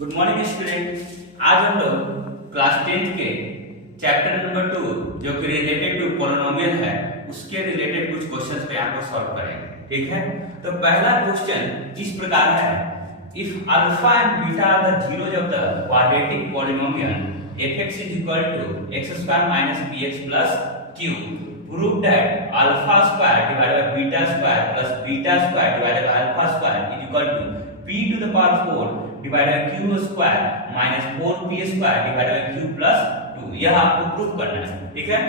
Good morning student. आज हम लोग क्लास 10th के चैप्टर नंबर 2 जो कि रिलेटेड टू पॉलिनोमियल है उसके रिलेटेड कुछ क्वेश्चंस पे आपको सॉल्व करेंगे। ठीक है, तो पहला क्वेश्चन इस प्रकार है, if alpha and beta are the zeros of the quadratic polynomial fx is equal to x square minus bx plus q, prove that alpha square divided by beta square plus beta square divided by alpha square is equal to p to the power 4 divided by q square minus 4p square divided by q plus 2। यह आपको prove करना है। ठीक है,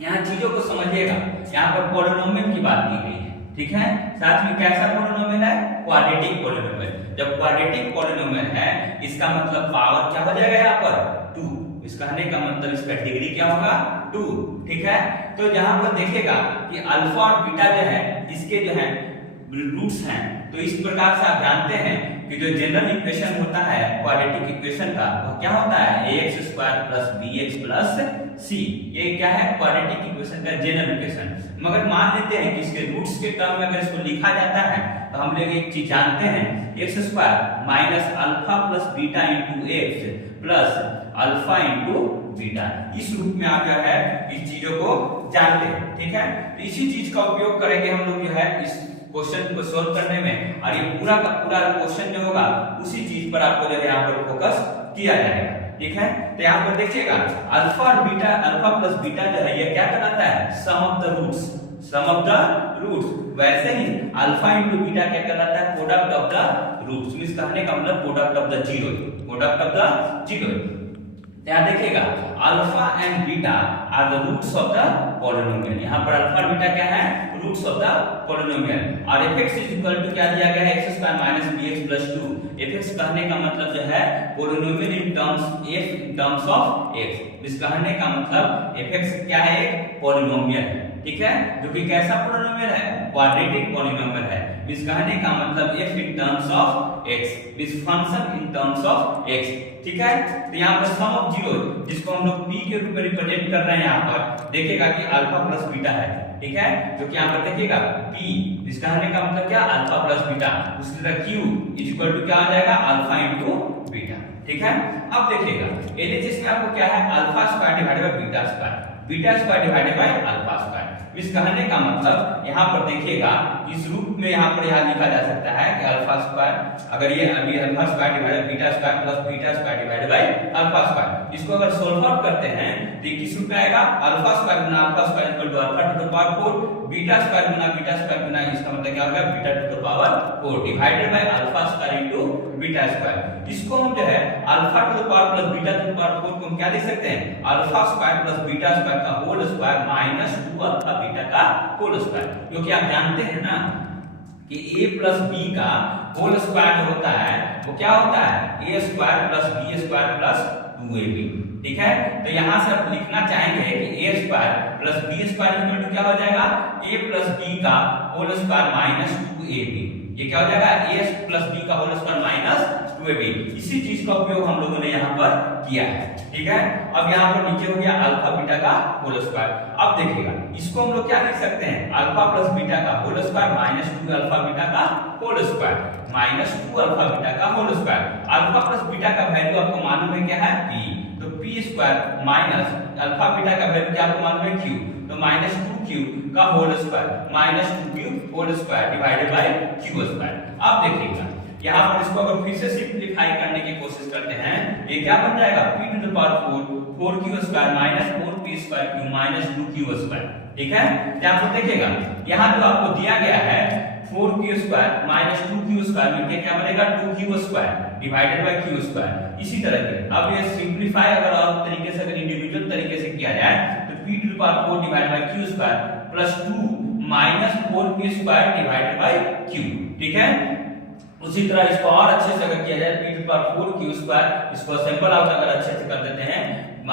यहाँ चीजों को समझिएगा। यहाँ पर पॉलिनोमियल की बात की गई है। ठीक है, साथ में कैसा पॉलिनोमियल है? Quadratic polynomial. जब क्वाड्रेटिक पॉलिनोमियल है इसका मतलब पावर क्या हो जाएगा? यहाँ पर 2। इस कहने का मतलब इसका डिग्री क्या होगा? 2। ठीक है, तो यहाँ पर देखेगा कि अल्फा और बीटा जो है इसके जो है रूट्स हैं। तो इस प्रकार से आप जानते हैं कि जो जनरल इक्वेशन होता है क्वाड्रेटिक इक्वेशन का वो क्या होता है? ax square plus bx plus c। ये क्या है? क्वाड्रेटिक इक्वेशन का जनरल इक्वेशन। मगर मान लेते हैं कि इसके रूट्स के टर्म में अगर इसको लिखा जाता है तो हम लोग एक चीज जानते हैं, x square minus alpha plus beta into x plus alpha into beta. इस रूप में आप जो है इस चीजों को जानते हैं। ठीक है, तो इसी चीज का उपयोग करेंगे हम लोग जो है इस क्वेश्चन को सोल्व करने में, और ये पूरा का पूरा क्वेश्चन जो होगा उसी चीज पर आपको जो है यहाँ पर फोकस किया जाएगा। ठीक है, तो यहाँ पर देखिएगा अल्फा और बीटा, अल्फा प्लस बीटा जो है ये क्या कहलाता है? Sum of the roots. Sum of the roots. वैसे ही अल्फा इंटू बीटा क्या कहलाता है? Product of the roots. Means कहने का मतलब product of the zero, product of the zero. यहाँ देखिएगा alpha and beta are the roots of the polynomial. यहाँ पर अल्फा और बीटा क्या है? Roots of the polynomial. और fx इज इक्वल टू क्या दिया गया है? x square minus bx plus 2। fx कहने का मतलब जो है polynomial in terms of x। इस कहने का मतलब fx क्या है? एक पॉलिनोमियल है। ठीक है, जो कि कैसा पॉलिनोमियल है? क्वाड्रेटिक पॉलिनोमियल है। इस कहने का मतलब f in terms of x, इस function in terms of x। ठीक है, तो यहाँ पर सम ऑफ जीरो जिसको हम लोग p के रूप में रिप्रेजेंट कर रहे हैं, यहाँ पर देखिएगा कि अल्फा प्लस बीटा है। ठीक है, जो कि यहाँ पर देखिएगा p, इस कहने का मतलब क्या? Alpha plus beta. उसी तरह q इज इक्वल टू क्या हो जाएगा? Alpha into beta. ठीक है, अब देखिएगा एलएचएस में आपको क्या है? Alpha square divided by beta square, beta square divided by alpha square. इस कहने का मतलब यहाँ पर देखिएगा इस रूप में यहाँ पर लिखा जा सकता है कि अल्फा स्क्वायर, अगर ये अभी alpha square divided beta square plus beta square divided by alpha square, इसको अगर सोल्व आउट करते हैं तो किस रूप में आएगा? अल्फा स्क्वायर गुना alpha square equal to alpha to the power 4, beta square गुना बीटा स्क्वायर गुना इसका मतलब क्या होगा? Beta to the power 4 divided by alpha square into beta square. इसको हम जो है alpha to the power plus beta to the power 4 को हम क्या लिख सकते हैं? Alpha square plus beta square का whole square minus 2 alpha beta का होल स्क्वायर। क्योंकि आप जानते हैं ना कि a प्लस b का होल स्क्वायर जो होता है वो क्या होता है? a square plus b square plus 2ab। ठीक है, तो यहां से आप लिखना चाहेंगे कि a square plus b square equal to क्या हो जाएगा? a प्लस b का होल स्क्वायर माइनस 2ab। ये क्या हो जाएगा? a प्लस b का होल स्क्वायर माइनस 2ab। इसी चीज का उपयोग हम लोगों ने यहाँ पर किया है। ठीक है, अब यहाँ पर नीचे हो गया अल्फा बीटा का होल स्क्वायर। अब देखिएगा इसको हम लोग क्या लिख सकते हैं? अल्फा प्लस बीटा का whole square minus 2 alpha beta का whole square minus 2 alpha beta का whole square. Alpha plus beta का वैल्यू आपको मालूम है क्या है? p। तो p square minus alpha beta का वैल्यू क्या आपको मालूम है? q। तो माइनस 2q का whole square minus 2q whole square divided by q square. अब देखिएगा यहाँ पर इसको अगर फिर से सिंपलीफाई करने की कोशिश करते हैं, ये क्या बन जाएगा? p to the power 4 4q square minus 4p square q minus 2q square. ठीक है, यहाँ पर देखिएगा यहाँ जो आपको दिया गया है 4q square minus 2q square मिलके क्या बनेगा? 2q square divided by q square. इसी तरह के अब ये सिंपलीफाई अगर और तरीके से, अगर इंडिविजुअल तरीके से किया जाए तो p to the power 4 divided by q square plus 2 minus 4p square divided by q। ठीक है, उसी तरह इसको और अच्छे से अगर किया जाए p to the power 4q square, इसको सिंपल आउट अगर अच्छे से कर देते हैं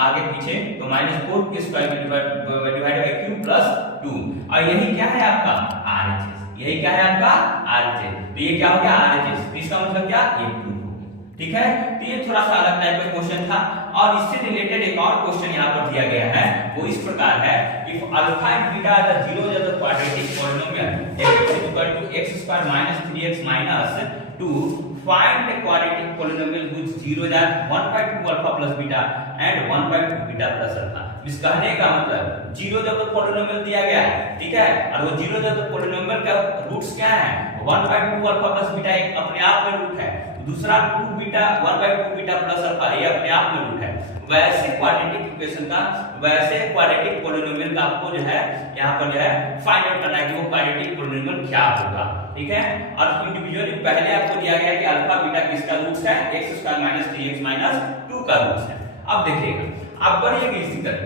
आगे पीछे तो minus 4p square divided by q plus 2। और यही क्या है आपका? RHS। यही क्या है आपका? RHS। तो ये क्या हो गया? RHS। तो इसका मतलब क्या? ये प्रूफ हो गया। ठीक है, तो ये थोड़ा सा अलग टाइप का क्वेश्चन था। और इससे रिलेटेड एक और क्वेश्चन यहाँ पर दिया गया है, वो इस प्रकार है, if alpha and beta are the zeros of the quadratic polynomial fx is equal to x square minus 3x minus 2, find the quadratic polynomial whose 0 जाए 1/2 alpha plus beta and 1/2 beta plus alpha. इस कहने का मतलब 0 जब तक polynomial दिया गया है, ठीक है, और वो 0 जब तक पॉलिनोमियल का रूट्स क्या है 1/2 अल्फा प्लस बीटा एक अपने आप में रूट है, दूसरा 2 बीटा 1/2 बीटा प्लस अल्फा ये अपने आप में रूट है। वैसे क्वाड्रेटिक इक्वेशन का, वैसे क्वाड्रेटिक पॉलिनोमियल का आपको जो है यहाँ पर जो है फाइंड आउट करना है कि वो क्वाड्रेटिक पॉलिनोमियल क्या होगा, ठीक है। और इंडिविजुअली पहले आपको दिया गया है कि अल्फा बीटा किसका रूट्स है x² - 3x - 2 का रूट्स है। अब देखिएगा आप बढ़िए इसी तरह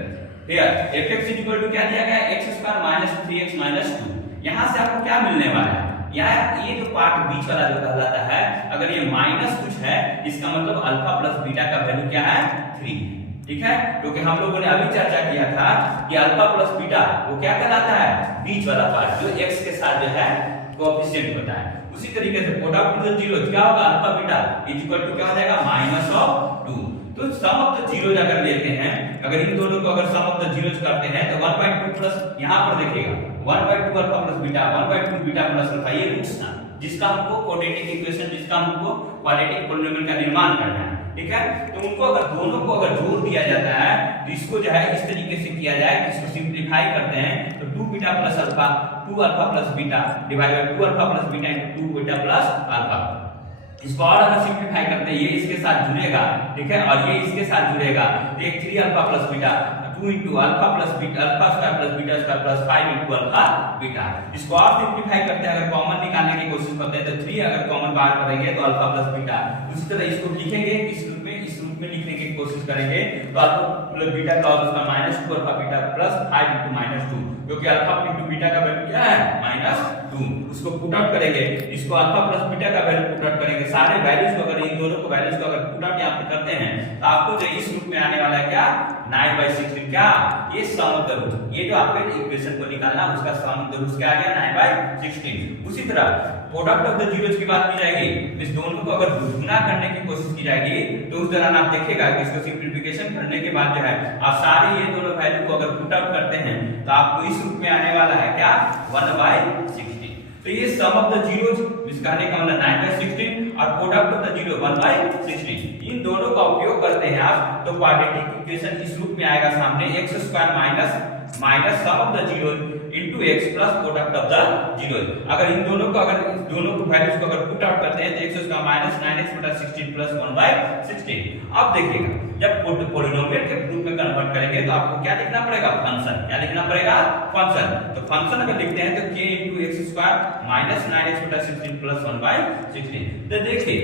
हियर fx क्या दिया गया है x² - 3x - 2। यहां से आपको क्या मिलने वाला है, यहाँ ये जो पार्ट बीच वाला जो कहलाता है, अगर ये माइनस कुछ है इसका मतलब अल्फा प्लस बीटा का वैल्यू क्या है 3, ठीक है। क्योंकि हम लोगों ने अभी चर्चा किया था कि अल्फा प्लस बीटा वो क्या कहलाता है बीच वाला पार्ट जो x के साथ जो है कोएफिशिएंट होता है। उसी तरीके से प्रोडक्ट जो 0 क्या होगा अल्फा बीटा क्या हो जाएगा -2। तो सम ऑफ द जीरोज अगर लेते हैं, अगर इन दोनों को अगर सम ऑफ द जीरोज करते हैं तो 1/2 प्लस यहां पर देखिएगा 1/2 alpha plus beta 1/2 beta plus alpha ये रूट्स था जिसका हमको क्वाड्रेटिक इक्वेशन, जिसका हमको क्वाड्रेटिक पॉलिनोमियल का निर्माण करना है, ठीक है। तो उनको अगर दोनों को अगर जोड़ दिया जाता है तो इसको जो है इस तरीके से किया जाए कि इसको सिंपलीफाई करते हैं तो 2 beta plus alpha 2 alpha plus beta divide by 2 alpha plus beta into 2 beta plus alpha. इसको और अगर सिंपलीफाई करते हैं ये इसके साथ जुड़ेगा, ठीक है, और ये इसके साथ जुड़ेगा तो एक 3 alpha plus beta 2 into alpha plus beta alpha square plus beta square plus 5 into alpha beta. इसको और सिंपलीफाई करते हैं, अगर कॉमन निकालने की कोशिश करते हैं तो 3 अगर कॉमन बाहर करेंगे तो अल्फा प्लस बीटा। उसी तरह इसको लिखेंगे इस रूप में लिखने की कोशिश करेंगे तो अल्फा प्लस बीटा का और उसका -2 अल्फा बीटा प्लस 5 इनटू -2, क्योंकि अल्फा इनटू बीटा का वैल्यू क्या है -2। उसको पुट आउट करेंगे, इसको अल्फा प्लस बीटा का वैल्यू पुट आउट करेंगे, सारे वैल्यूज को अगर इन दोनों को वैल्यूज को अगर पुट आउट यहां पे करते हैं तो आपको जो इस रूप में आने वाला है क्या 9/16 क्या ये सम ऑफ द रूट। ये जो आपके इक्वेशन को निकालना उसका सम ऑफ द रूट्स क्या आ गया 9/16। उसी तरह प्रोडक्ट ऑफ द जीरोज की बात की जाएगी, इस दोनों को अगर गुणा करने की कोशिश की जाएगी तो उस दौरान आप देखिएगा कि इसको सिंपलीफिकेशन करने के बाद जो है आप सारे ये दोनों वैल्यू को अगर पुट आउट करते हैं तो आपको इस रूप में आने वाला है क्या 1/16। तो ये सम ऑफ द जीरोज इसका कहने का मतलब 9/16 और प्रोडक्ट ऑफ द जीरो 1/16 इन दोनों का उपयोग करते हैं आप तो क्वाड्रेटिक इक्वेशन इस रूप में आएगा सामने x² minus sum of the zeros into x plus product of the zeros. अगर इन दोनों को अगर इस दोनों को वैल्यूज को अगर पुट आउट करते हैं तो x² -9x/16 प्लस 1/16। अब देखिएगा जब पॉलिनोमियल के रूप में कन्वर्ट करेंगे तो आपको क्या लिखना पड़ेगा फंक्शन, क्या लिखना पड़ेगा फंक्शन। तो फंक्शन अगर लिखते हैं तो k * x² -9x/16 प्लस 1/16। तो देखिए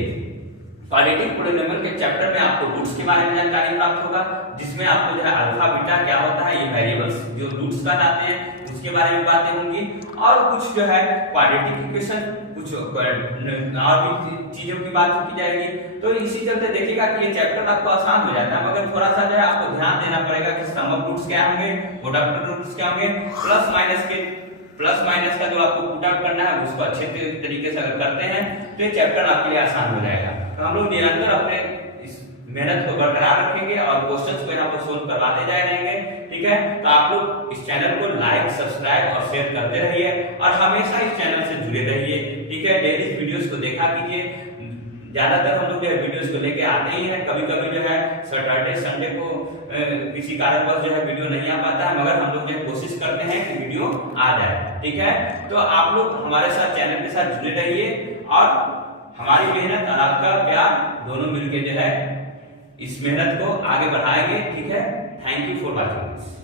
क्वाड्रेटिक पॉलिनोमियल के चैप्टर में आपको रूट्स के बारे में जानकारी प्राप्त होगा, जिसमें आपको जो है अल्फा बीटा क्या होता है ये वेरिएबल्स जो रूट्स कहलाते हैं उसके बारे में बातें होंगी, और कुछ जो है क्वाड्रेटिक इक्वेशन कुछ और भी चीजों की बात की जाएगी। तो इसी चलते देखिएगा कि ये चैप्टर आपको आसान हो जाता है, मगर थोड़ा सा जो है आपको ध्यान देना पड़ेगा कि सम ऑफ रूट्स क्या होंगे, प्रोडक्ट रूट्स क्या होंगे, प्लस माइनस का जो आपको पुट आउट करना है उसको अच्छे तरीके से अगर करते हैं तो ये चैप्टर आपके लिए आसान हो जाएगा। तो हम लोग निरंतर अपने इस मेहनत को बरकरार रखेंगे और क्वेश्चंस को यहाँ पर सोल्व करवाते जाए रहेंगे, ठीक है। तो आप लोग इस चैनल को लाइक सब्सक्राइब और शेयर करते रहिए और हमेशा इस चैनल से जुड़े रहिए, ठीक है। डेली वीडियोस को देखा कीजिए, ज्यादातर हम लोग जो है वीडियोस को लेके आते ही हैं, कभी कभी जो है सैटरडे संडे को किसी कारणवश जो है वीडियो नहीं आ पाता है, मगर हम लोग जो कोशिश करते हैं कि वीडियो आ जाए, ठीक है। तो आप लोग हमारे साथ चैनल के साथ जुड़े रहिए और हमारी मेहनत और आपका प्यार दोनों मिलके जो है इस मेहनत को आगे बढ़ाएंगे, ठीक है। Thank you for watching.